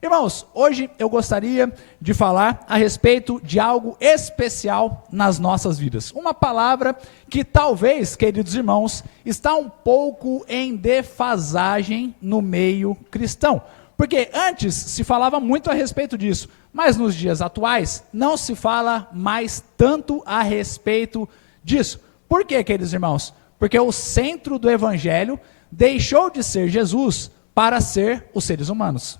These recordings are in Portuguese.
Irmãos, hoje eu gostaria de falar a respeito de algo especial nas nossas vidas. Uma palavra que talvez, queridos irmãos, está um pouco em defasagem no meio cristão. Porque antes se falava muito a respeito disso, mas nos dias atuais não se fala mais tanto a respeito disso. Por quê, queridos irmãos? Porque o centro do evangelho deixou de ser Jesus para ser os seres humanos.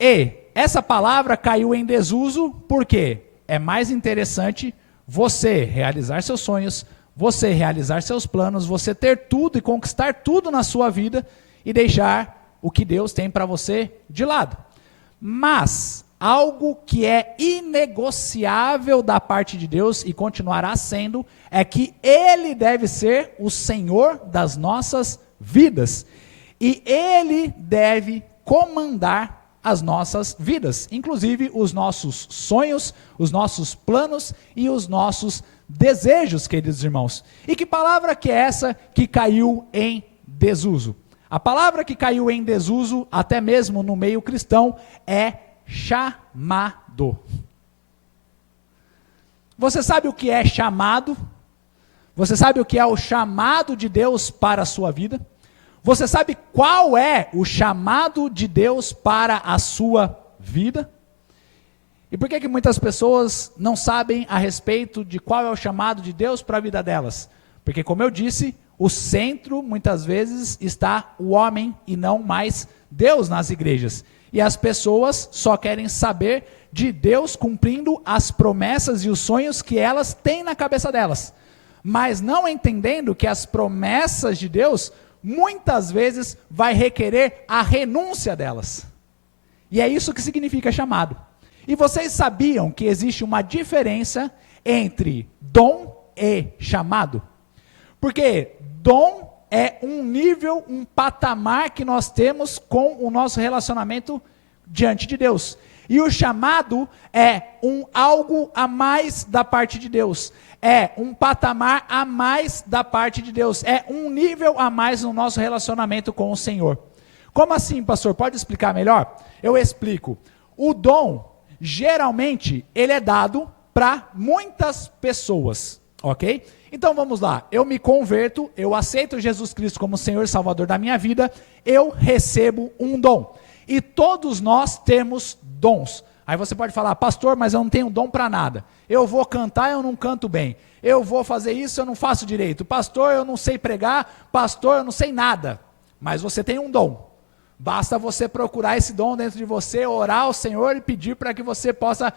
E essa palavra caiu em desuso porque é mais interessante você realizar seus sonhos, você realizar seus planos, você ter tudo e conquistar tudo na sua vida e deixar o que Deus tem para você de lado. Mas algo que é inegociável da parte de Deus e continuará sendo, é que Ele deve ser o Senhor das nossas vidas. E Ele deve comandar as nossas vidas, inclusive os nossos sonhos, os nossos planos e os nossos desejos, queridos irmãos. E que palavra que é essa que caiu em desuso? A palavra que caiu em desuso, até mesmo no meio cristão, é chamado. Você sabe o que é chamado? Você sabe o que é o chamado de Deus para a sua vida? Você sabe qual é o chamado de Deus para a sua vida? E por que muitas pessoas não sabem a respeito de qual é o chamado de Deus para a vida delas? Porque, como eu disse, o centro, muitas vezes, está o homem e não mais Deus nas igrejas. E as pessoas só querem saber de Deus cumprindo as promessas e os sonhos que elas têm na cabeça delas. Mas não entendendo que as promessas de Deus muitas vezes vai requerer a renúncia delas. E é isso que significa chamado. E vocês sabiam que existe uma diferença entre dom e chamado? Porque dom é um nível, um patamar que nós temos com o nosso relacionamento diante de Deus. E o chamado é algo a mais da parte de Deus. É um patamar a mais da parte de Deus. É um nível a mais no nosso relacionamento com o Senhor. Como assim, pastor? Pode explicar melhor? Eu explico. O dom, geralmente, ele é dado para muitas pessoas, ok? Então vamos lá. Eu me converto, eu aceito Jesus Cristo como Senhor e Salvador da minha vida, eu recebo um dom. E todos nós temos dons. Aí você pode falar, pastor, mas eu não tenho dom para nada. Eu vou cantar, eu não canto bem. Eu vou fazer isso, eu não faço direito. Pastor, eu não sei pregar. Pastor, eu não sei nada. Mas você tem um dom. Basta você procurar esse dom dentro de você, orar ao Senhor e pedir para que você possa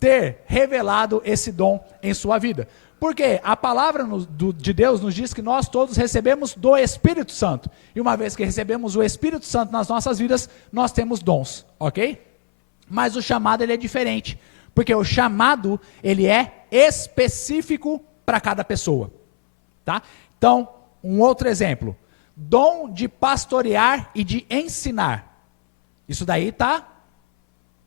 ter revelado esse dom em sua vida. Porque a palavra de Deus nos diz que nós todos recebemos do Espírito Santo. E uma vez que recebemos o Espírito Santo nas nossas vidas, nós temos dons, ok? Mas o chamado ele é diferente, porque o chamado ele é específico para cada pessoa, tá? Então, um outro exemplo, dom de pastorear e de ensinar. Isso daí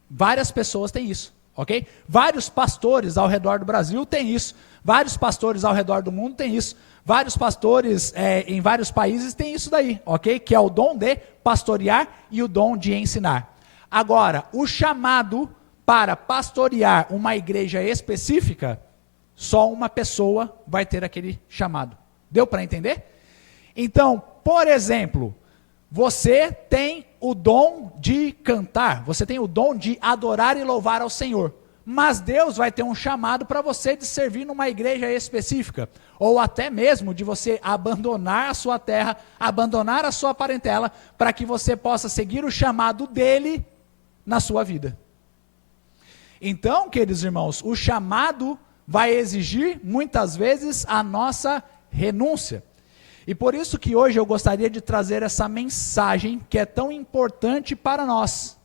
várias pessoas têm isso, ok? Vários pastores ao redor do Brasil têm isso, vários pastores ao redor do mundo têm isso, vários pastores em vários países têm isso daí, ok? Que é o dom de pastorear e o dom de ensinar. Agora, o chamado para pastorear uma igreja específica, só uma pessoa vai ter aquele chamado. Deu para entender? Então, por exemplo, você tem o dom de cantar, você tem o dom de adorar e louvar ao Senhor. Mas Deus vai ter um chamado para você de servir numa igreja específica, ou até mesmo de você abandonar a sua terra, abandonar a sua parentela, para que você possa seguir o chamado dele na sua vida. Então, queridos irmãos, o chamado vai exigir muitas vezes a nossa renúncia. E por isso que hoje eu gostaria de trazer essa mensagem que é tão importante para nós.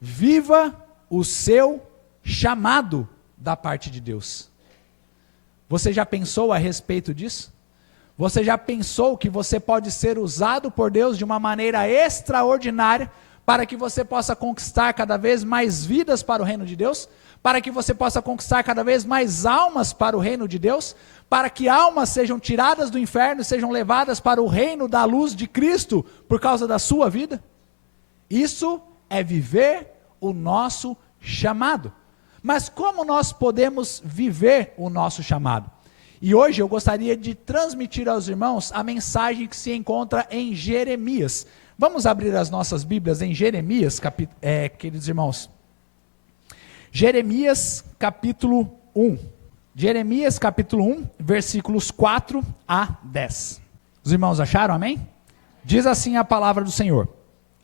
Viva o seu chamado da parte de Deus. Você já pensou a respeito disso? Você já pensou que você pode ser usado por Deus de uma maneira extraordinária para que você possa conquistar cada vez mais vidas para o reino de Deus? Para que você possa conquistar cada vez mais almas para o reino de Deus? Para que almas sejam tiradas do inferno e sejam levadas para o reino da luz de Cristo por causa da sua vida? Isso é viver o nosso chamado. Mas como nós podemos viver o nosso chamado? E hoje eu gostaria de transmitir aos irmãos a mensagem que se encontra em Jeremias. Vamos abrir as nossas Bíblias em Jeremias, queridos irmãos. Jeremias capítulo 1. Jeremias capítulo 1, versículos 4 a 10. Os irmãos acharam, amém? Diz assim a palavra do Senhor: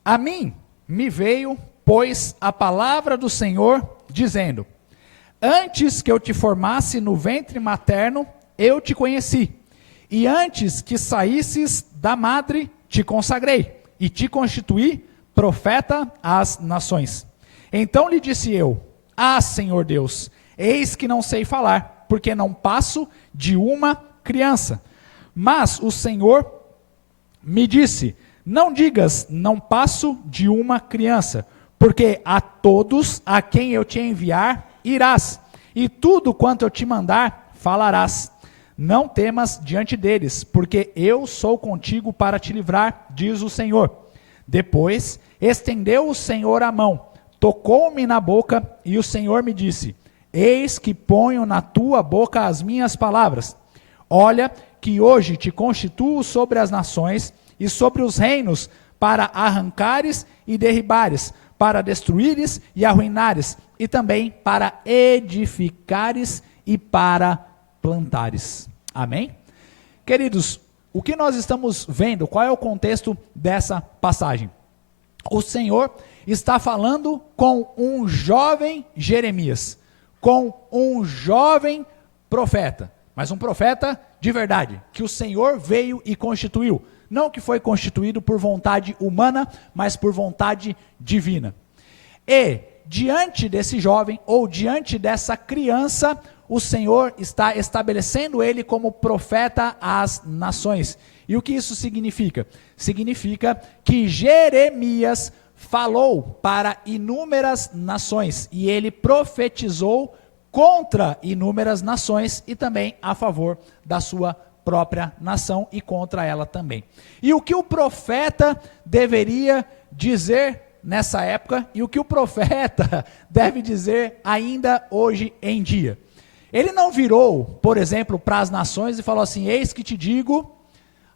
A mim me veio, pois, a palavra do Senhor, dizendo: Antes que eu te formasse no ventre materno, eu te conheci, e antes que saísses da madre, te consagrei, e te constituí profeta às nações. Então lhe disse eu: Ah, Senhor Deus, eis que não sei falar, porque não passo de uma criança. Mas o Senhor me disse: Não digas, não passo de uma criança, porque a todos a quem eu te enviar, irás, e tudo quanto eu te mandar, falarás. Não temas diante deles, porque eu sou contigo para te livrar, diz o Senhor. Depois estendeu o Senhor a mão, tocou-me na boca, e o Senhor me disse: Eis que ponho na tua boca as minhas palavras. Olha que hoje te constituo sobre as nações e sobre os reinos, para arrancares e derribares, para destruíres e arruinares, e também para edificares e para plantares. Amém? Queridos, o que nós estamos vendo, qual é o contexto dessa passagem? O Senhor está falando com um jovem Jeremias, com um jovem profeta, mas um profeta de verdade, que o Senhor veio e constituiu, não que foi constituído por vontade humana, mas por vontade divina. E diante desse jovem, ou diante dessa criança, o Senhor está estabelecendo ele como profeta às nações. E o que isso significa? Significa que Jeremias falou para inúmeras nações, e ele profetizou contra inúmeras nações e também a favor da sua própria nação e contra ela também. E o que o profeta deveria dizer nessa época e o que o profeta deve dizer ainda hoje em dia? Ele não virou, por exemplo, para as nações e falou assim: eis que te digo,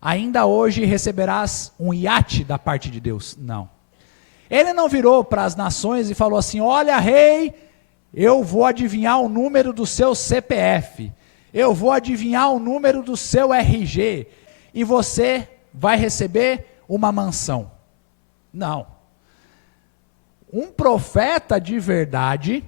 ainda hoje receberás um iate da parte de Deus. Não. Ele não virou para as nações e falou assim: olha, rei, eu vou adivinhar o número do seu CPF, eu vou adivinhar o número do seu RG, e você vai receber uma mansão. Não. Um profeta de verdade,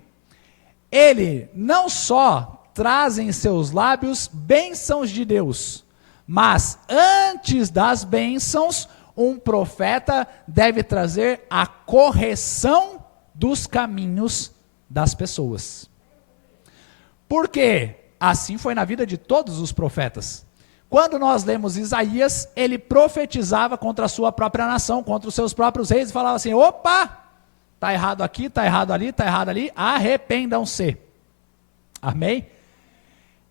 ele não só traz em seus lábios bênçãos de Deus, mas antes das bênçãos, um profeta deve trazer a correção dos caminhos das pessoas. Por quê? Assim foi na vida de todos os profetas. Quando nós lemos Isaías, ele profetizava contra a sua própria nação, contra os seus próprios reis, e falava assim: opa, está errado aqui, está errado ali, está errado ali, arrependam-se. Amém?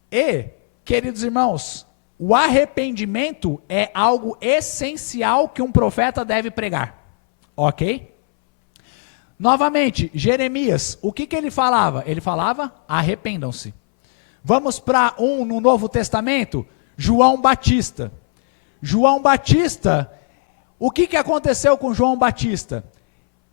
E, queridos irmãos, o arrependimento é algo essencial que um profeta deve pregar. Ok? Novamente, Jeremias, o que ele falava? Ele falava: arrependam-se. Vamos para no Novo Testamento, João Batista. João Batista, o que aconteceu com João Batista?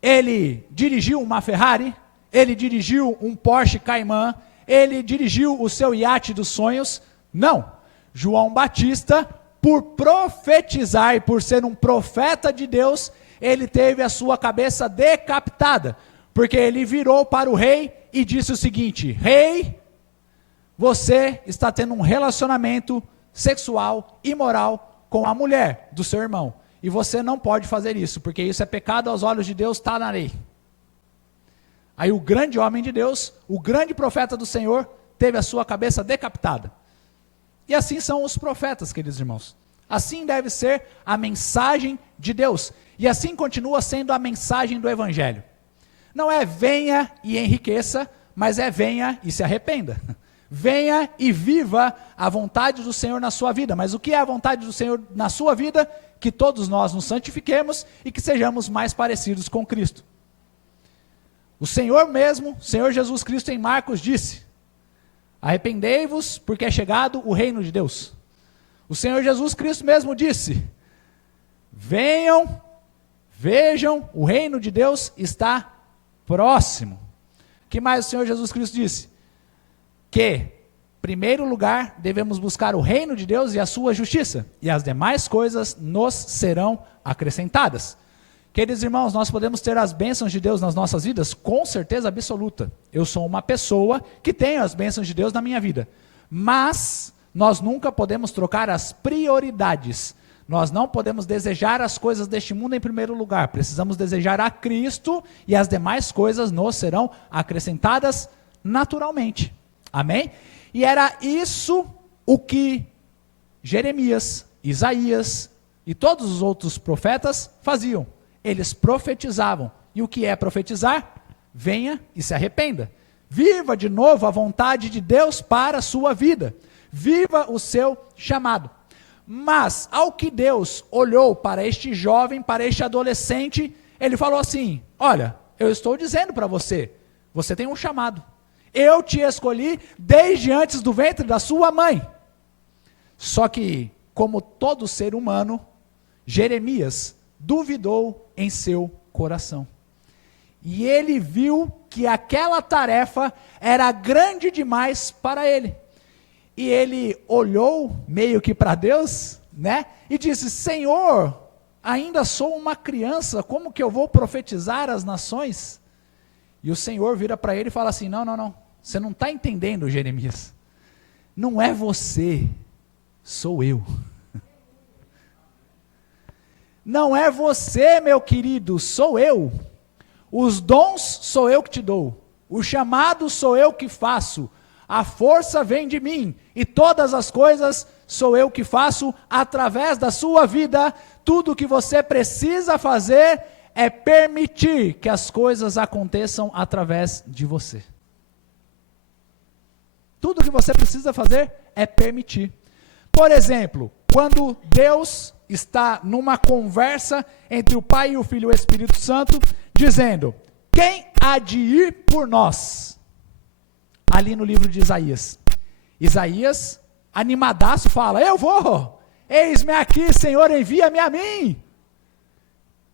Ele dirigiu uma Ferrari, ele dirigiu um Porsche Cayman, ele dirigiu o seu iate dos sonhos? Não. João Batista, por profetizar e por ser um profeta de Deus, ele teve a sua cabeça decapitada, porque ele virou para o rei e disse o seguinte: rei, você está tendo um relacionamento sexual imoral com a mulher do seu irmão, e você não pode fazer isso, porque isso é pecado aos olhos de Deus, está na lei. Aí o grande homem de Deus, o grande profeta do Senhor, teve a sua cabeça decapitada. E assim são os profetas, queridos irmãos. Assim deve ser a mensagem de Deus. E assim continua sendo a mensagem do Evangelho. Não é venha e enriqueça, mas é venha e se arrependa. Venha e viva a vontade do Senhor na sua vida. Mas o que é a vontade do Senhor na sua vida? Que todos nós nos santifiquemos e que sejamos mais parecidos com Cristo. O Senhor mesmo, Senhor Jesus Cristo em Marcos disse: arrependei-vos, porque é chegado o reino de Deus. O Senhor Jesus Cristo mesmo disse: venham, vejam, o reino de Deus está próximo. O que mais o Senhor Jesus Cristo disse? Que, em primeiro lugar, devemos buscar o reino de Deus e a sua justiça, e as demais coisas nos serão acrescentadas. Queridos irmãos, nós podemos ter as bênçãos de Deus nas nossas vidas? Com certeza absoluta. Eu sou uma pessoa que tem as bênçãos de Deus na minha vida, mas nós nunca podemos trocar as prioridades. Nós não podemos desejar as coisas deste mundo em primeiro lugar. Precisamos desejar a Cristo e as demais coisas nos serão acrescentadas naturalmente. Amém? E era isso o que Jeremias, Isaías e todos os outros profetas faziam. Eles profetizavam. E o que é profetizar? Venha e se arrependa. Viva de novo a vontade de Deus para a sua vida. Viva o seu chamado. Mas, ao que Deus olhou para este jovem, para este adolescente, ele falou assim: olha, eu estou dizendo para você, você tem um chamado. Eu te escolhi desde antes do ventre da sua mãe. Só que, como todo ser humano, Jeremias duvidou em seu coração. E ele viu que aquela tarefa era grande demais para ele. E ele olhou meio que para Deus, né? E disse: Senhor, ainda sou uma criança, como que eu vou profetizar às nações? E o Senhor vira para ele e fala assim: não, você não está entendendo, Jeremias. Não é você, sou eu. Não é você, meu querido, sou eu. Os dons sou eu que te dou. O chamado sou eu que faço. A força vem de mim. E todas as coisas sou eu que faço através da sua vida. Tudo o que você precisa fazer é permitir que as coisas aconteçam através de você. Tudo o que você precisa fazer é permitir. Por exemplo, quando Deus está numa conversa entre o Pai e o Filho e o Espírito Santo, dizendo: quem há de ir por nós? Ali no livro de Isaías. Isaías, animadaço, fala: eu vou, eis-me aqui, Senhor, envia-me a mim.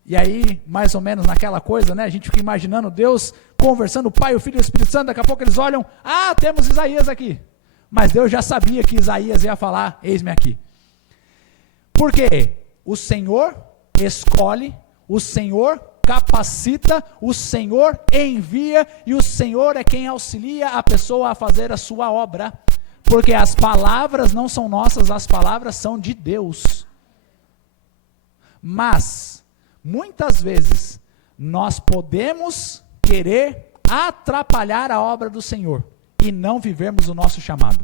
E aí, mais ou menos naquela coisa, né, a gente fica imaginando Deus conversando, o Pai, o Filho e o Espírito Santo, daqui a pouco eles olham: ah, temos Isaías aqui. Mas Deus já sabia que Isaías ia falar: eis-me aqui. Por quê? O Senhor escolhe, o Senhor capacita, o Senhor envia, e o Senhor é quem auxilia a pessoa a fazer a sua obra, porque as palavras não são nossas, as palavras são de Deus. Mas, muitas vezes, nós podemos querer atrapalhar a obra do Senhor, e não vivermos o nosso chamado.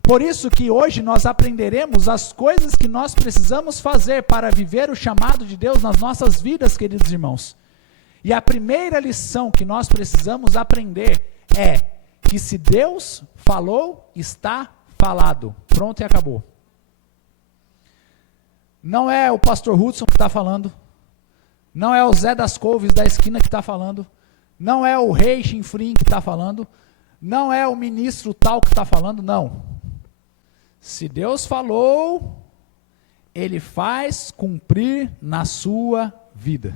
Por isso que hoje nós aprenderemos as coisas que nós precisamos fazer para viver o chamado de Deus nas nossas vidas, queridos irmãos. E a primeira lição que nós precisamos aprender é que se Deus falou, está falado. Pronto e acabou. Não é o pastor Hudson que está falando, não é o Zé das Couves da esquina que está falando, não é o rei Chinfrim que está falando, não é o ministro tal que está falando, não. Se Deus falou, Ele faz cumprir na sua vida.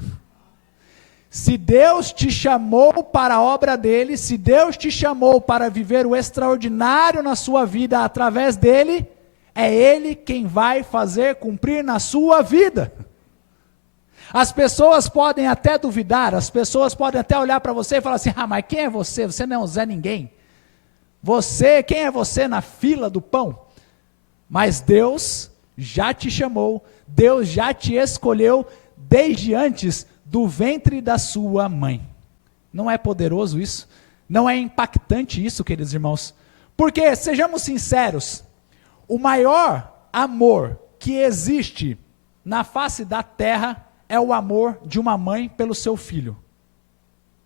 Se Deus te chamou para a obra dEle, se Deus te chamou para viver o extraordinário na sua vida através dEle, é Ele quem vai fazer cumprir na sua vida. As pessoas podem até duvidar, as pessoas podem até olhar para você e falar assim: ah, mas quem é você? Você não é um Zé Ninguém. Quem é você na fila do pão? Mas Deus já te chamou, Deus já te escolheu desde antes do ventre da sua mãe. Não é poderoso isso? Não é impactante isso, queridos irmãos? Porque, sejamos sinceros, o maior amor que existe na face da terra é o amor de uma mãe pelo seu filho.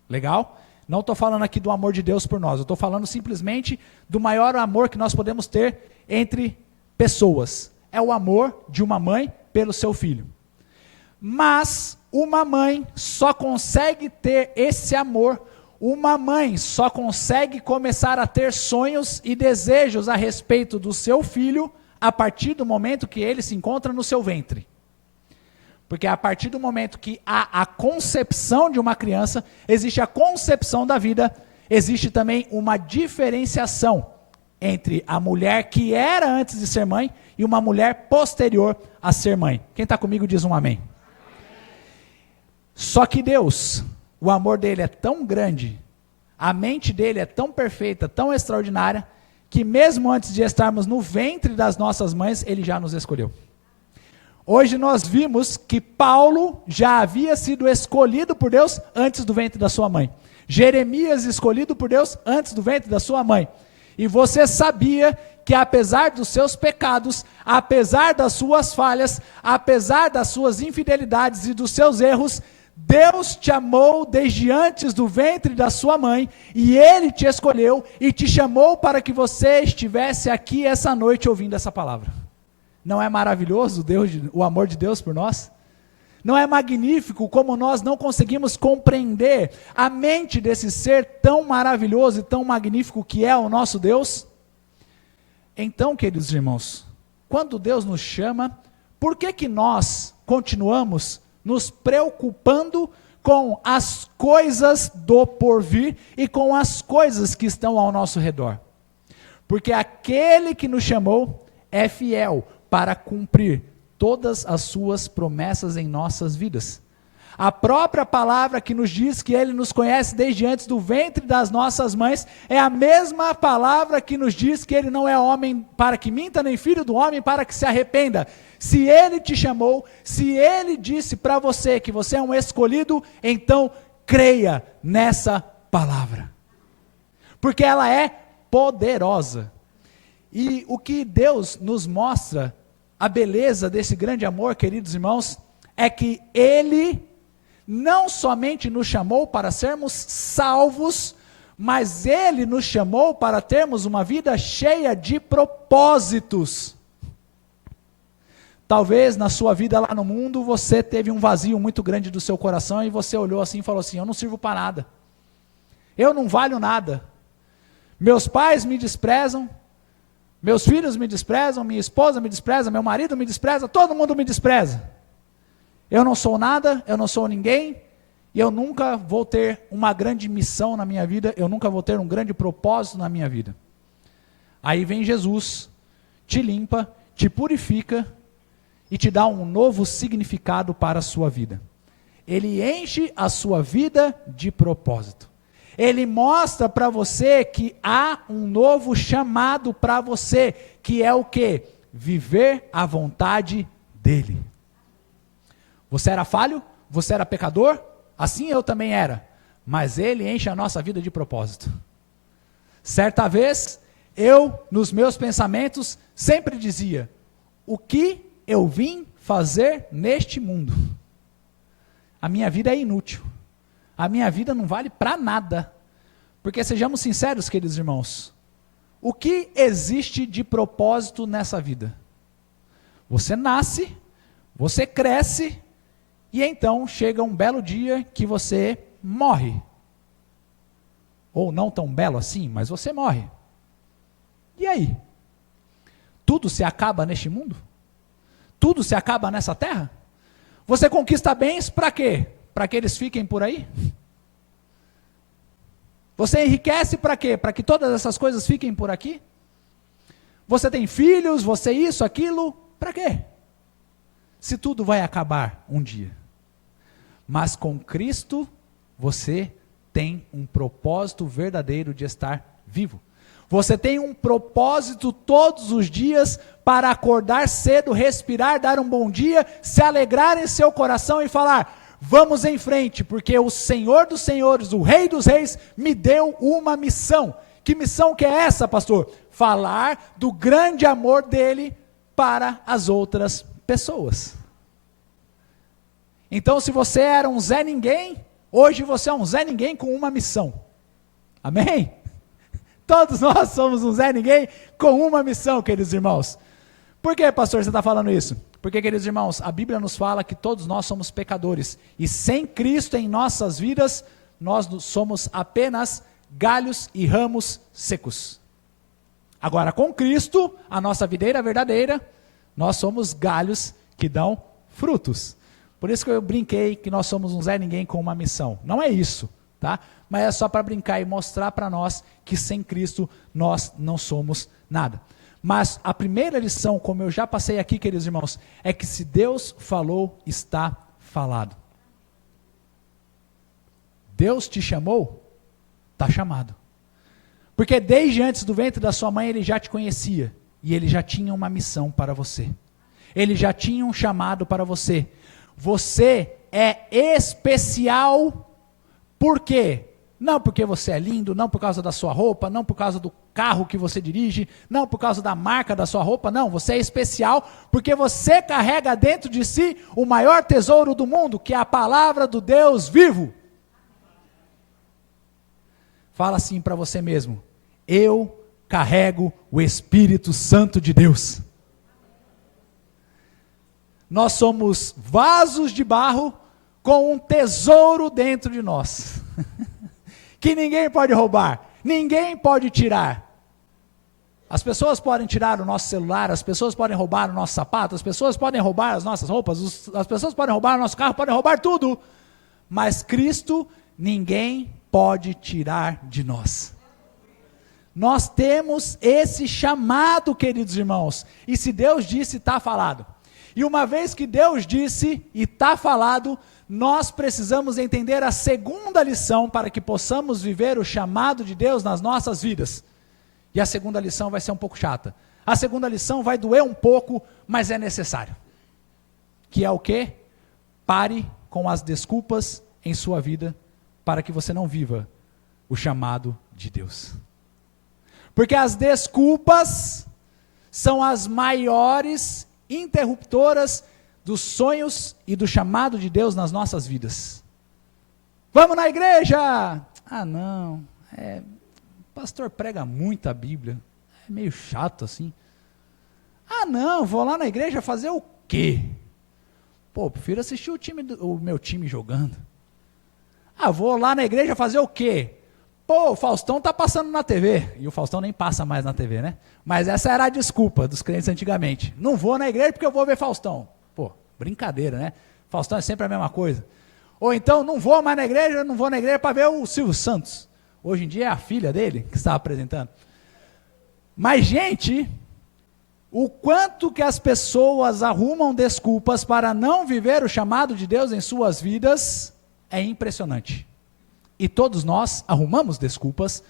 Legal? Não estou falando aqui do amor de Deus por nós, eu estou falando simplesmente do maior amor que nós podemos ter entre pessoas. É o amor de uma mãe pelo seu filho. Mas uma mãe só consegue ter esse amor, uma mãe só consegue começar a ter sonhos e desejos a respeito do seu filho a partir do momento que ele se encontra no seu ventre. Porque a partir do momento que há a concepção de uma criança, existe a concepção da vida, existe também uma diferenciação entre a mulher que era antes de ser mãe e uma mulher posterior a ser mãe. Quem está comigo diz um amém. Só que Deus, o amor dele é tão grande, a mente dele é tão perfeita, tão extraordinária, que mesmo antes de estarmos no ventre das nossas mães, ele já nos escolheu. Hoje nós vimos que Paulo já havia sido escolhido por Deus antes do ventre da sua mãe. Jeremias escolhido por Deus antes do ventre da sua mãe. E você sabia que apesar dos seus pecados, apesar das suas falhas, apesar das suas infidelidades e dos seus erros, Deus te amou desde antes do ventre da sua mãe, e Ele te escolheu e te chamou para que você estivesse aqui essa noite ouvindo essa palavra. Não é maravilhoso o amor de Deus por nós? Não é magnífico como nós não conseguimos compreender a mente desse ser tão maravilhoso e tão magnífico que é o nosso Deus? Então, queridos irmãos, quando Deus nos chama, por que nós continuamos nos preocupando com as coisas do porvir e com as coisas que estão ao nosso redor? Porque aquele que nos chamou é fiel para cumprir todas as suas promessas em nossas vidas. A própria palavra que nos diz que Ele nos conhece desde antes do ventre das nossas mães, é a mesma palavra que nos diz que Ele não é homem para que minta, nem filho do homem para que se arrependa. Se Ele te chamou, se Ele disse para você que você é um escolhido, então creia nessa palavra. Porque ela é poderosa. E o que Deus nos mostra, a beleza desse grande amor, queridos irmãos, é que Ele não somente nos chamou para sermos salvos, mas Ele nos chamou para termos uma vida cheia de propósitos. Talvez na sua vida lá no mundo, você teve um vazio muito grande do seu coração, e você olhou assim e falou assim: eu não sirvo para nada, eu não valho nada, meus pais me desprezam, meus filhos me desprezam, minha esposa me despreza, meu marido me despreza, todo mundo me despreza. Eu não sou nada, eu não sou ninguém, e eu nunca vou ter uma grande missão na minha vida, eu nunca vou ter um grande propósito na minha vida. Aí vem Jesus, te limpa, te purifica, e te dá um novo significado para a sua vida. Ele enche a sua vida de propósito. Ele mostra para você que há um novo chamado para você, que é o quê? Viver a vontade dEle. Você era falho? Você era pecador? Assim eu também era. Mas Ele enche a nossa vida de propósito. Certa vez, eu, nos meus pensamentos, sempre dizia: o que eu vim fazer neste mundo? A minha vida é inútil. A minha vida não vale para nada. Porque sejamos sinceros, queridos irmãos, o que existe de propósito nessa vida? Você nasce, você cresce, e então chega um belo dia que você morre. Ou não tão belo assim, mas você morre. E aí? Tudo se acaba neste mundo? Tudo se acaba nessa terra? Você conquista bens para quê? Para que eles fiquem por aí? Você enriquece para quê? Para que todas essas coisas fiquem por aqui? Você tem filhos, você isso, aquilo, para quê? Se tudo vai acabar um dia. Mas com Cristo, você tem um propósito verdadeiro de estar vivo. Você tem um propósito todos os dias para acordar cedo, respirar, dar um bom dia, se alegrar em seu coração e falar: vamos em frente, porque o Senhor dos Senhores, o Rei dos Reis, me deu uma missão. Que missão que é essa, pastor? Falar do grande amor dele para as outras pessoas. Então, se você era um Zé Ninguém, hoje você é um Zé Ninguém com uma missão. Amém? Todos nós somos um Zé Ninguém com uma missão, queridos irmãos. Por que, pastor, você está falando isso? Porque, queridos irmãos, a Bíblia nos fala que todos nós somos pecadores, e sem Cristo em nossas vidas, nós somos apenas galhos e ramos secos. Agora, com Cristo, a nossa videira verdadeira, nós somos galhos que dão frutos. Por isso que eu brinquei que nós somos um Zé Ninguém com uma missão. Não é isso, tá? Mas é só para brincar e mostrar para nós que sem Cristo nós não somos nada. Mas a primeira lição, como eu já passei aqui, queridos irmãos, é que se Deus falou, está falado. Deus te chamou, está chamado. Porque desde antes do ventre da sua mãe, Ele já te conhecia. E Ele já tinha uma missão para você. Ele já tinha um chamado para você. Você é especial, por quê? Não porque você é lindo, não por causa da sua roupa, não por causa do carro que você dirige, não por causa da marca da sua roupa, não, você é especial porque você carrega dentro de si o maior tesouro do mundo, que é a palavra do Deus vivo. Fala assim para você mesmo: eu carrego o Espírito Santo de Deus. Nós somos vasos de barro com um tesouro dentro de nós, que ninguém pode roubar, ninguém pode tirar. As pessoas podem tirar o nosso celular, as pessoas podem roubar o nosso sapato, as pessoas podem roubar as nossas roupas, as pessoas podem roubar o nosso carro, podem roubar tudo, mas Cristo ninguém pode tirar de nós. Nós temos esse chamado, queridos irmãos, e se Deus disse, está falado. E uma vez que Deus disse e está falado, nós precisamos entender a segunda lição para que possamos viver o chamado de Deus nas nossas vidas. E a segunda lição vai ser um pouco chata. A segunda lição vai doer um pouco, mas é necessário. Que é o quê? Pare com as desculpas em sua vida para que você não viva o chamado de Deus. Porque as desculpas são as maiores interruptoras dos sonhos e do chamado de Deus nas nossas vidas. Vamos na igreja! Ah, não, o pastor prega muito a Bíblia, é meio chato assim. Ah, não, vou lá na igreja fazer o quê? Pô, prefiro assistir o meu time jogando. Ah, vou lá na igreja fazer o quê? Pô, o Faustão tá passando na TV, e o Faustão nem passa mais na TV, né? Mas essa era a desculpa dos crentes antigamente. Não vou na igreja porque eu vou ver Faustão. Pô, brincadeira, né? Faustão é sempre a mesma coisa. Ou então, não vou mais na igreja, não vou na igreja para ver o Silvio Santos. Hoje em dia é a filha dele que está apresentando. Mas, gente, o quanto que as pessoas arrumam desculpas para não viver o chamado de Deus em suas vidas é impressionante. E todos nós arrumamos desculpas,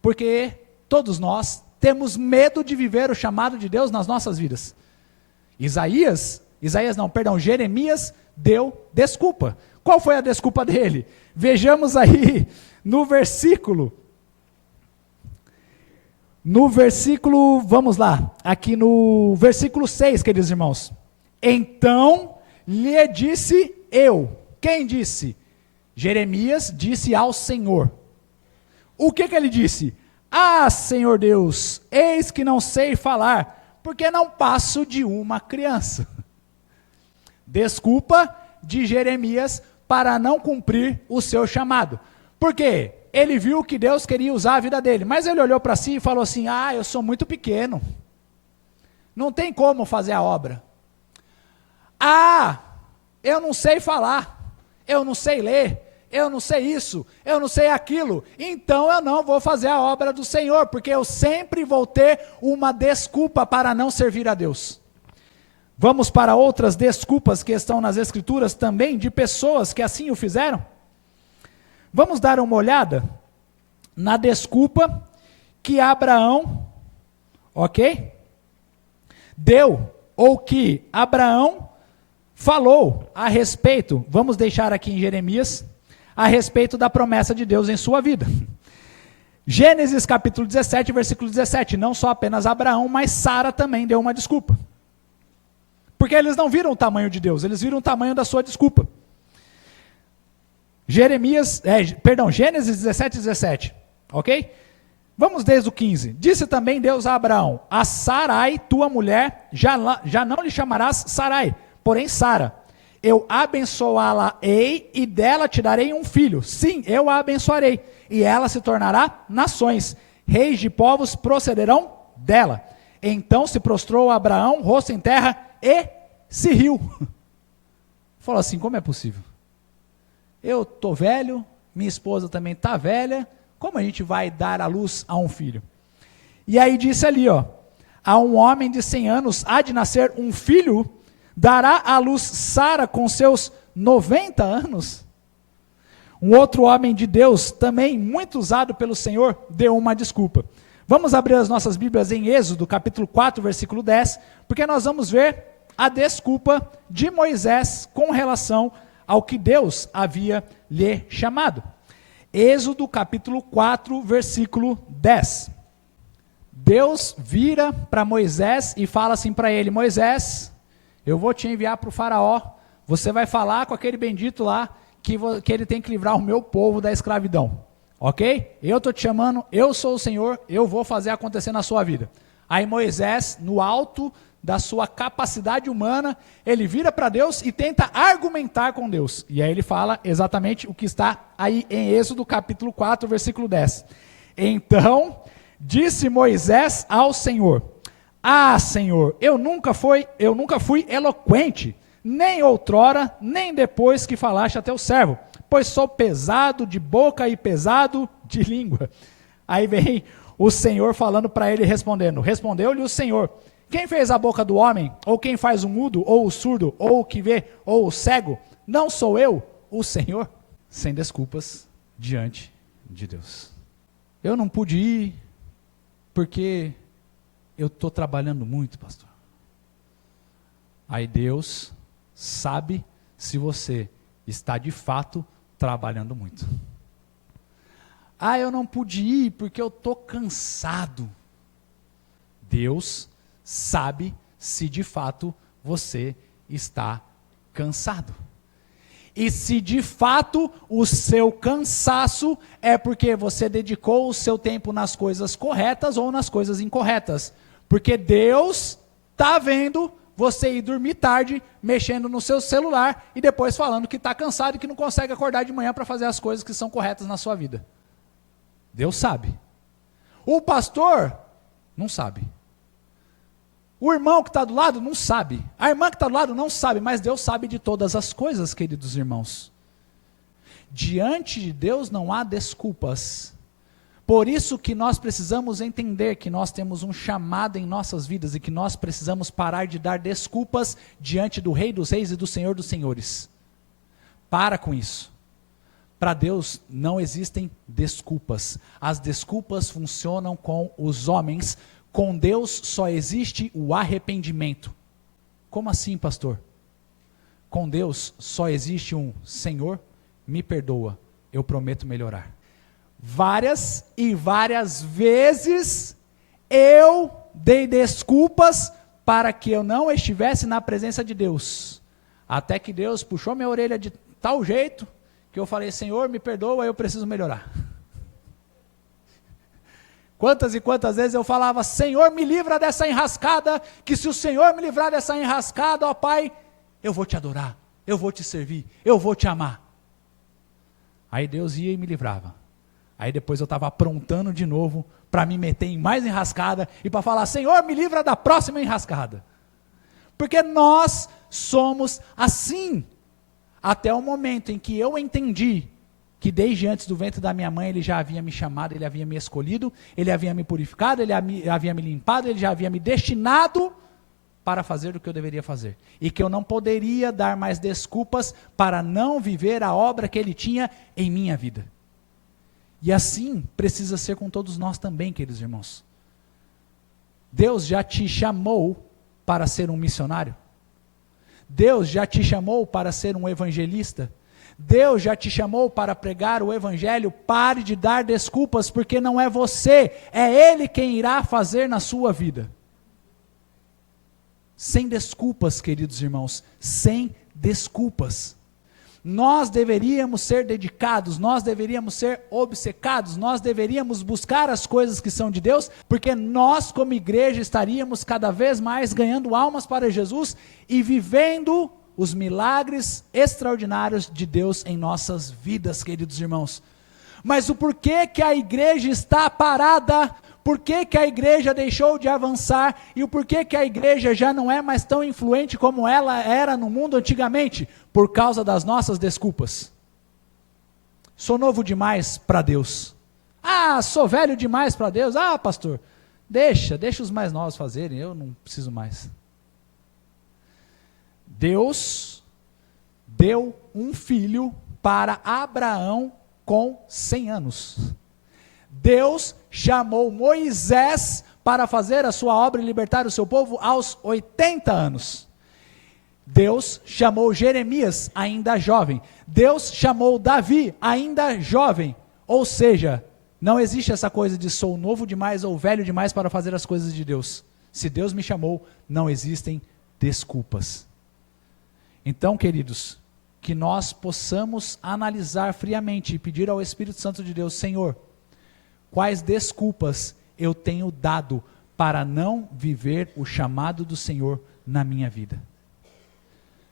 porque todos nós temos medo de viver o chamado de Deus nas nossas vidas. Jeremias deu desculpa. Qual foi a desculpa dele? Vejamos aí no versículo, vamos lá, aqui no versículo 6, queridos irmãos. Então lhe disse eu. Quem disse? Jeremias disse ao Senhor. O que ele disse? Ah, Senhor Deus, eis que não sei falar, porque não passo de uma criança. Desculpa de Jeremias para não cumprir o seu chamado. Por quê? Ele viu que Deus queria usar a vida dele, mas ele olhou para si e falou assim: ah, eu sou muito pequeno, não tem como fazer a obra. Ah, eu não sei falar, eu não sei ler, eu não sei isso, eu não sei aquilo, então eu não vou fazer a obra do Senhor, porque eu sempre vou ter uma desculpa para não servir a Deus. Vamos para outras desculpas que estão nas Escrituras também, de pessoas que assim o fizeram? Vamos dar uma olhada na desculpa que Abraão, deu, ou que Abraão falou a respeito, vamos deixar aqui em Jeremias, a respeito da promessa de Deus em sua vida. Gênesis capítulo 17, versículo 17, não só apenas Abraão, mas Sara também deu uma desculpa. Porque eles não viram o tamanho de Deus, eles viram o tamanho da sua desculpa. Gênesis 17, 17, ok? Vamos desde o 15. Disse também Deus a Abraão: a Sarai, tua mulher, já não lhe chamarás Sarai, porém Sara, eu abençoá-la-ei e dela te darei um filho. Sim, eu a abençoarei, e ela se tornará nações, reis de povos procederão dela. Então se prostrou Abraão, rosto em terra, e se riu. Falou assim, como é possível? Eu estou velho, minha esposa também está velha, como a gente vai dar à luz a um filho? E aí disse ali, a um homem de 100 anos há de nascer um filho, dará à luz Sara com seus 90 anos? Um outro homem de Deus, também muito usado pelo Senhor, deu uma desculpa. Vamos abrir as nossas Bíblias em Êxodo, capítulo 4, versículo 10, porque nós vamos ver a desculpa de Moisés com relação ao que Deus havia lhe chamado. Êxodo, capítulo 4, versículo 10. Deus vira para Moisés e fala assim para ele, Moisés, eu vou te enviar para o faraó, você vai falar com aquele bendito lá, que ele tem que livrar o meu povo da escravidão, ok? Eu estou te chamando, eu sou o Senhor, eu vou fazer acontecer na sua vida. Aí Moisés, no alto da sua capacidade humana, ele vira para Deus e tenta argumentar com Deus, e aí ele fala exatamente o que está aí em Êxodo capítulo 4, versículo 10. Então, disse Moisés ao Senhor, Senhor, eu nunca fui eloquente, nem outrora, nem depois que falaste a teu servo, pois sou pesado de boca e pesado de língua. Aí vem o Senhor falando para ele, respondeu-lhe o Senhor, quem fez a boca do homem, ou quem faz o mudo, ou o surdo, ou o que vê, ou o cego, não sou eu, o Senhor? Sem desculpas diante de Deus. Eu não pude ir, porque eu estou trabalhando muito, pastor. Aí Deus sabe se você está de fato trabalhando muito. Eu não pude ir porque eu estou cansado. Deus sabe se de fato você está cansado. E se de fato o seu cansaço é porque você dedicou o seu tempo nas coisas corretas ou nas coisas incorretas. Porque Deus está vendo você ir dormir tarde, mexendo no seu celular e depois falando que está cansado e que não consegue acordar de manhã para fazer as coisas que são corretas na sua vida. Deus sabe. O pastor não sabe. O irmão que está do lado não sabe. A irmã que está do lado não sabe, mas Deus sabe de todas as coisas, queridos irmãos. Diante de Deus não há desculpas. Por isso que nós precisamos entender que nós temos um chamado em nossas vidas e que nós precisamos parar de dar desculpas diante do Rei dos Reis e do Senhor dos Senhores. Para com isso. Para Deus não existem desculpas. As desculpas funcionam com os homens. Com Deus só existe o arrependimento. Como assim, pastor? Com Deus só existe um Senhor, me perdoa, eu prometo melhorar. Várias e várias vezes eu dei desculpas para que eu não estivesse na presença de Deus. Até que Deus puxou minha orelha de tal jeito que eu falei, Senhor, me perdoa, eu preciso melhorar. Quantas e quantas vezes eu falava, Senhor, me livra dessa enrascada, que se o Senhor me livrar dessa enrascada, ó Pai, eu vou te adorar, eu vou te servir, eu vou te amar. Aí Deus ia e me livrava. Aí depois eu estava aprontando de novo para me meter em mais enrascada e para falar, Senhor, me livra da próxima enrascada. Porque nós somos assim, até o momento em que eu entendi que desde antes do ventre da minha mãe ele já havia me chamado, ele havia me escolhido, ele havia me purificado, ele havia me limpado, ele já havia me destinado para fazer o que eu deveria fazer. E que eu não poderia dar mais desculpas para não viver a obra que ele tinha em minha vida. E assim precisa ser com todos nós também, queridos irmãos. Deus já te chamou para ser um missionário? Deus já te chamou para ser um evangelista? Deus já te chamou para pregar o evangelho? Pare de dar desculpas, porque não é você, é Ele quem irá fazer na sua vida. Sem desculpas, queridos irmãos, sem desculpas. nós deveríamos ser dedicados, nós deveríamos ser obcecados, nós deveríamos buscar as coisas que são de Deus, porque nós como igreja estaríamos cada vez mais ganhando almas para Jesus e vivendo os milagres extraordinários de Deus em nossas vidas, queridos irmãos. Mas o porquê que a igreja está parada? Por que que a igreja deixou de avançar e o porquê que a igreja já não é mais tão influente como ela era no mundo antigamente? Por causa das nossas desculpas. Sou novo demais para Deus. Ah, sou velho demais para Deus. Ah, pastor, deixa os mais novos fazerem, eu não preciso mais. Deus deu um filho para Abraão com 100 anos. Deus chamou Moisés para fazer a sua obra e libertar o seu povo aos 80 anos. Deus chamou Jeremias, ainda jovem. Deus chamou Davi, ainda jovem. Ou seja, não existe essa coisa de sou novo demais ou velho demais para fazer as coisas de Deus. Se Deus me chamou, não existem desculpas. Então, queridos, que nós possamos analisar friamente e pedir ao Espírito Santo de Deus, Senhor, quais desculpas eu tenho dado para não viver o chamado do Senhor na minha vida?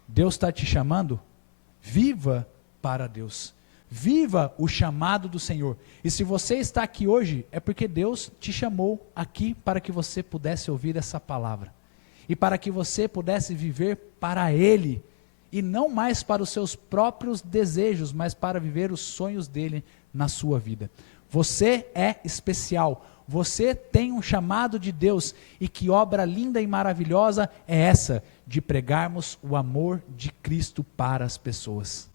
Deus está te chamando? Viva para Deus. Viva o chamado do Senhor. E se você está aqui hoje, é porque Deus te chamou aqui para que você pudesse ouvir essa palavra. E para que você pudesse viver para Ele. E não mais para os seus próprios desejos, mas para viver os sonhos dEle na sua vida. Você é especial, você tem um chamado de Deus, e que obra linda e maravilhosa é essa, de pregarmos o amor de Cristo para as pessoas.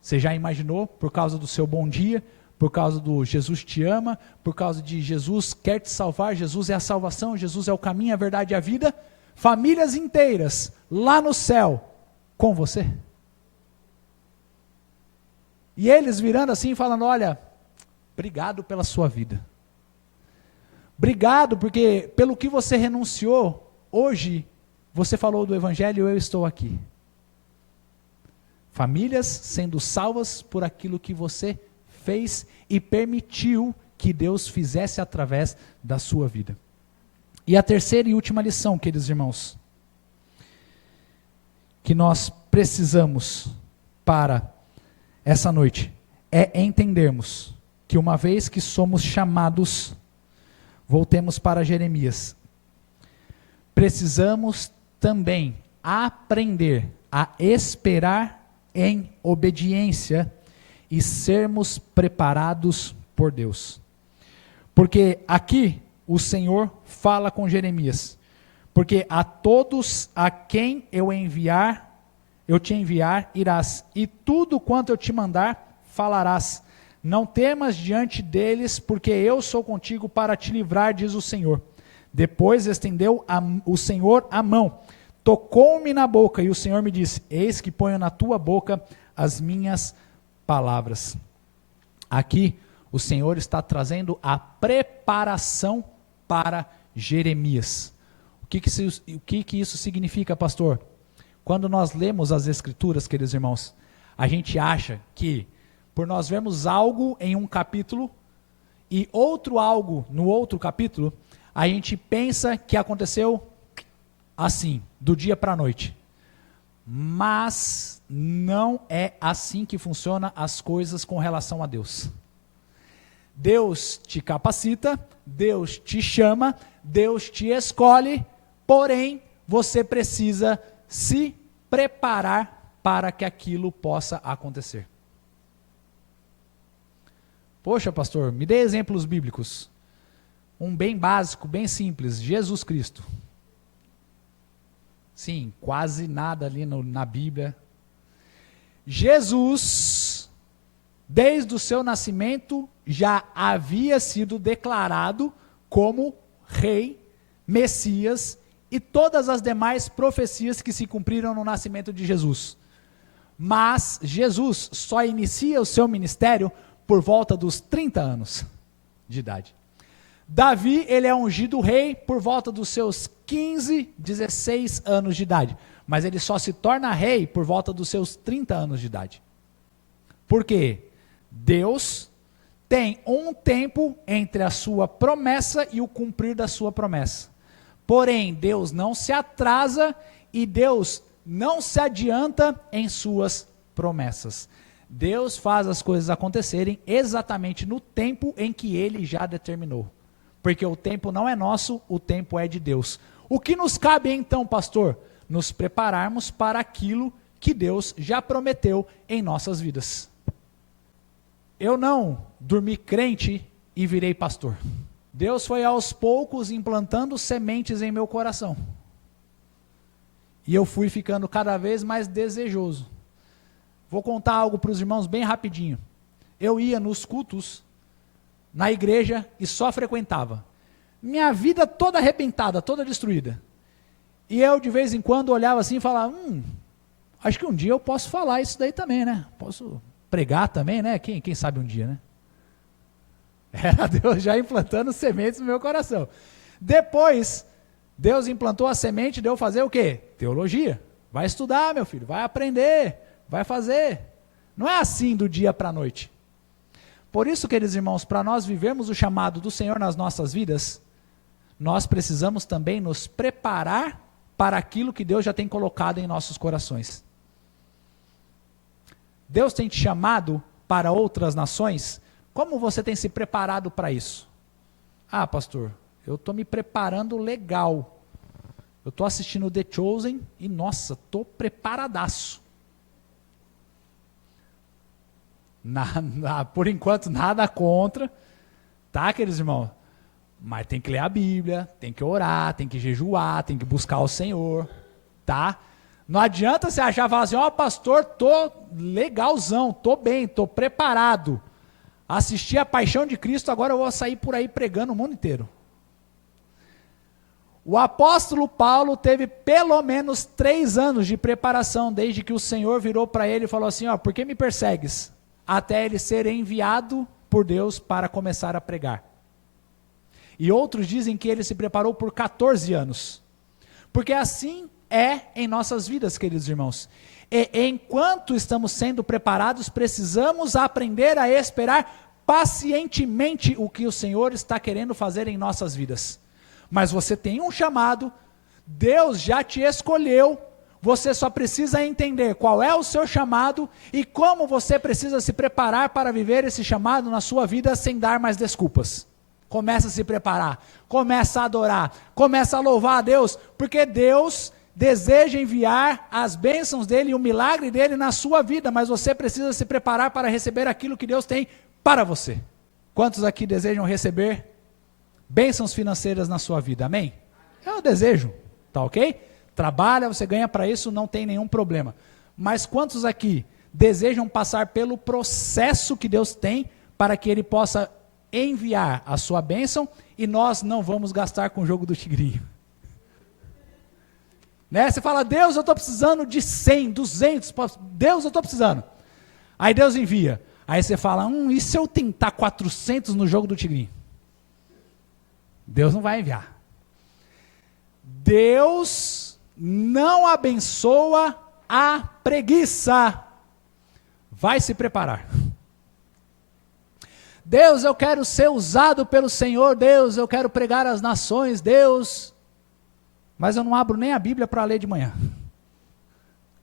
Você já imaginou, por causa do seu bom dia, por causa do Jesus te ama, por causa de Jesus quer te salvar, Jesus é a salvação, Jesus é o caminho, a verdade e a vida, famílias inteiras, lá no céu, com você? E eles virando assim, falando, olha, obrigado pela sua vida. Obrigado porque pelo que você renunciou, hoje você falou do Evangelho e eu estou aqui. Famílias sendo salvas por aquilo que você fez e permitiu que Deus fizesse através da sua vida. E a terceira e última lição, queridos irmãos, que nós precisamos para essa noite, é entendermos que uma vez que somos chamados, voltemos para Jeremias, precisamos também aprender a esperar em obediência e sermos preparados por Deus. Porque aqui o Senhor fala com Jeremias, porque a todos a quem eu te enviar, irás, e tudo quanto eu te mandar, falarás. Não temas diante deles, porque eu sou contigo para te livrar, diz o Senhor. Depois estendeu o Senhor a mão, tocou-me na boca, e o Senhor me disse, eis que ponho na tua boca as minhas palavras. Aqui, o Senhor está trazendo a preparação para Jeremias. O que isso significa, pastor? Quando nós lemos as Escrituras, queridos irmãos, a gente acha que, por nós vermos algo em um capítulo e outro algo no outro capítulo, a gente pensa que aconteceu assim, do dia para a noite. Mas não é assim que funcionam as coisas com relação a Deus. Deus te capacita, Deus te chama, Deus te escolhe, porém, você precisa se preparar para que aquilo possa acontecer. Poxa, pastor, me dê exemplos bíblicos. Um bem básico, bem simples, Jesus Cristo. Sim, quase nada ali na Bíblia. Jesus, desde o seu nascimento, já havia sido declarado como Rei, Messias e todas as demais profecias que se cumpriram no nascimento de Jesus. Mas Jesus só inicia o seu ministério por volta dos 30 anos de idade. Davi, ele é ungido rei por volta dos seus 15, 16 anos de idade. mas ele só se torna rei por volta dos seus 30 anos de idade. Por quê? Deus tem um tempo entre a sua promessa e o cumprir da sua promessa. Porém, Deus não se atrasa e Deus não se adianta em suas promessas. Deus faz as coisas acontecerem exatamente no tempo em que Ele já determinou. Porque o tempo não é nosso, o tempo é de Deus. O que nos cabe então, pastor? Nos prepararmos para aquilo que Deus já prometeu em nossas vidas. Eu não dormi crente e virei pastor. Deus foi aos poucos implantando sementes em meu coração. E eu fui ficando cada vez mais desejoso. Vou contar algo para os irmãos bem rapidinho. Eu ia nos cultos, na igreja, e só frequentava. Minha vida toda arrebentada, toda destruída. E eu de vez em quando olhava assim e falava, acho que um dia eu posso falar isso daí também, né? Posso pregar também, né? Quem sabe um dia, né? Era Deus já implantando sementes no meu coração. Depois, Deus implantou a semente, deu fazer o quê? Teologia. Vai estudar, meu filho, vai aprender, vai fazer. Não é assim do dia para a noite. Por isso, queridos irmãos, para nós vivermos o chamado do Senhor nas nossas vidas, nós precisamos também nos preparar para aquilo que Deus já tem colocado em nossos corações. Deus tem te chamado para outras nações. Como você tem se preparado para isso? Ah, pastor, eu estou me preparando legal. Eu estou assistindo The Chosen e, nossa, estou preparadaço. Por enquanto, nada contra. Tá, queridos irmãos? Mas tem que ler a Bíblia, tem que orar, tem que jejuar, tem que buscar o Senhor. Tá? Não adianta você achar e falar assim, pastor, estou legalzão, estou bem, estou preparado. Assisti a Paixão de Cristo, agora eu vou sair por aí pregando o mundo inteiro. O apóstolo Paulo teve pelo menos 3 anos de preparação, desde que o Senhor virou para ele e falou assim, por que me persegues? Até ele ser enviado por Deus para começar a pregar. E outros dizem que ele se preparou por 14 anos. Porque assim é em nossas vidas, queridos irmãos. E enquanto estamos sendo preparados, precisamos aprender a esperar pacientemente o que o Senhor está querendo fazer em nossas vidas. Mas você tem um chamado, Deus já te escolheu, você só precisa entender qual é o seu chamado e como você precisa se preparar para viver esse chamado na sua vida sem dar mais desculpas. Começa a se preparar, começa a adorar, começa a louvar a Deus, porque Deus deseja enviar as bênçãos dele e o milagre dele na sua vida, mas você precisa se preparar para receber aquilo que Deus tem para você. Quantos aqui desejam receber bênçãos financeiras na sua vida? Amém? É o desejo, tá ok? Trabalha, você ganha para isso, não tem nenhum problema. Mas quantos aqui desejam passar pelo processo que Deus tem para que Ele possa enviar a sua bênção e nós não vamos gastar com o jogo do tigrinho? Né? Você fala, Deus, eu estou precisando de 100, 200, Deus, eu estou precisando. Aí Deus envia. Aí você fala, e se eu tentar 400 no jogo do tigrinho? Deus não vai enviar. Deus não abençoa a preguiça. Vai se preparar. Deus, eu quero ser usado pelo Senhor. Deus, eu quero pregar às nações. Deus, mas eu não abro nem a Bíblia para ler de manhã.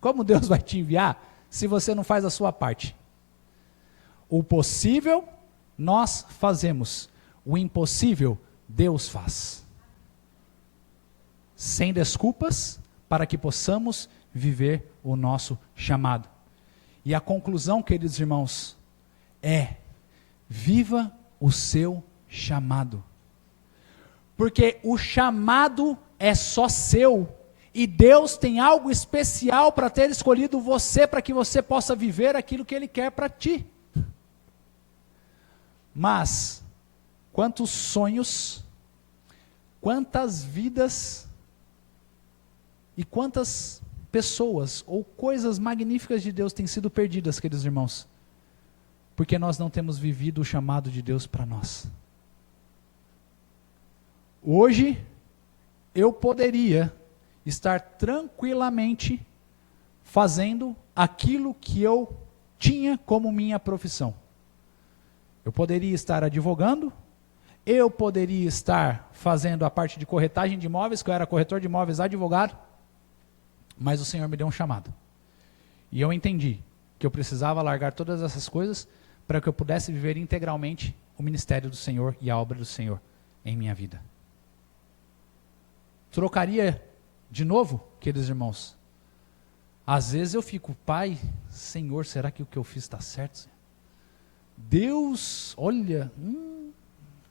Como Deus vai te enviar se você não faz a sua parte? O possível nós fazemos, o impossível Deus faz. Sem desculpas, para que possamos viver o nosso chamado. E a conclusão, queridos irmãos, é: viva o seu chamado. Porque o chamado é só seu, e Deus tem algo especial para ter escolhido você, para que você possa viver aquilo que Ele quer para ti. Mas, quantos sonhos, quantas vidas, e quantas pessoas, ou coisas magníficas de Deus têm sido perdidas, queridos irmãos, porque nós não temos vivido o chamado de Deus para nós. Hoje, eu poderia estar tranquilamente fazendo aquilo que eu tinha como minha profissão. Eu poderia estar advogando, eu poderia estar fazendo a parte de corretagem de imóveis, que eu era corretor de imóveis, advogado, mas o Senhor me deu um chamado. E eu entendi que eu precisava largar todas essas coisas para que eu pudesse viver integralmente o ministério do Senhor e a obra do Senhor em minha vida. Trocaria de novo, queridos irmãos? Às vezes eu fico, Pai, Senhor, será que o que eu fiz está certo, Senhor? Deus, olha,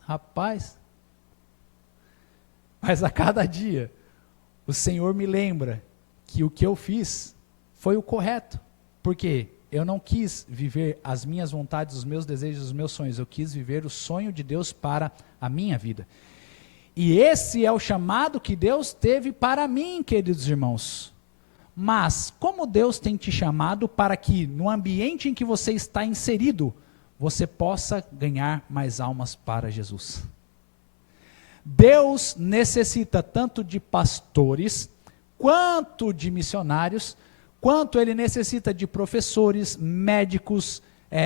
rapaz. Mas a cada dia, o Senhor me lembra que o que eu fiz foi o correto. Porque eu não quis viver as minhas vontades, os meus desejos, os meus sonhos. Eu quis viver o sonho de Deus para a minha vida. E esse é o chamado que Deus teve para mim, queridos irmãos. Mas, como Deus tem te chamado para que, no ambiente em que você está inserido, você possa ganhar mais almas para Jesus. Deus necessita tanto de pastores, quanto de missionários, quanto Ele necessita de professores, médicos,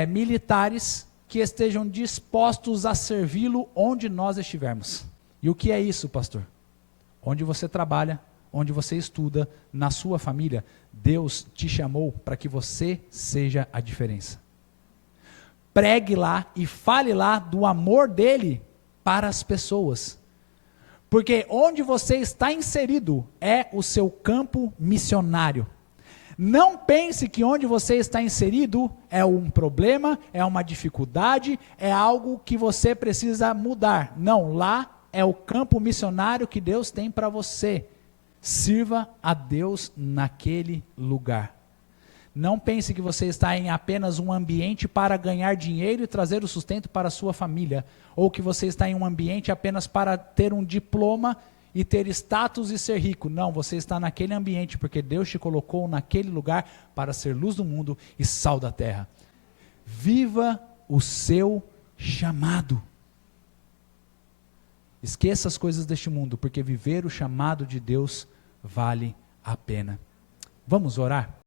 militares, que estejam dispostos a servi-lo onde nós estivermos. E o que é isso, pastor? Onde você trabalha, onde você estuda, na sua família, Deus te chamou para que você seja a diferença. Pregue lá e fale lá do amor dele para as pessoas. Porque onde você está inserido é o seu campo missionário. Não pense que onde você está inserido é um problema, é uma dificuldade, é algo que você precisa mudar. Não, lá é o campo missionário que Deus tem para você. Sirva a Deus naquele lugar. Não pense que você está em apenas um ambiente para ganhar dinheiro e trazer o sustento para a sua família, ou que você está em um ambiente apenas para ter um diploma e ter status e ser rico. Não, você está naquele ambiente porque Deus te colocou naquele lugar para ser luz do mundo e sal da terra. Viva o seu chamado. Esqueça as coisas deste mundo, porque viver o chamado de Deus vale a pena. Vamos orar?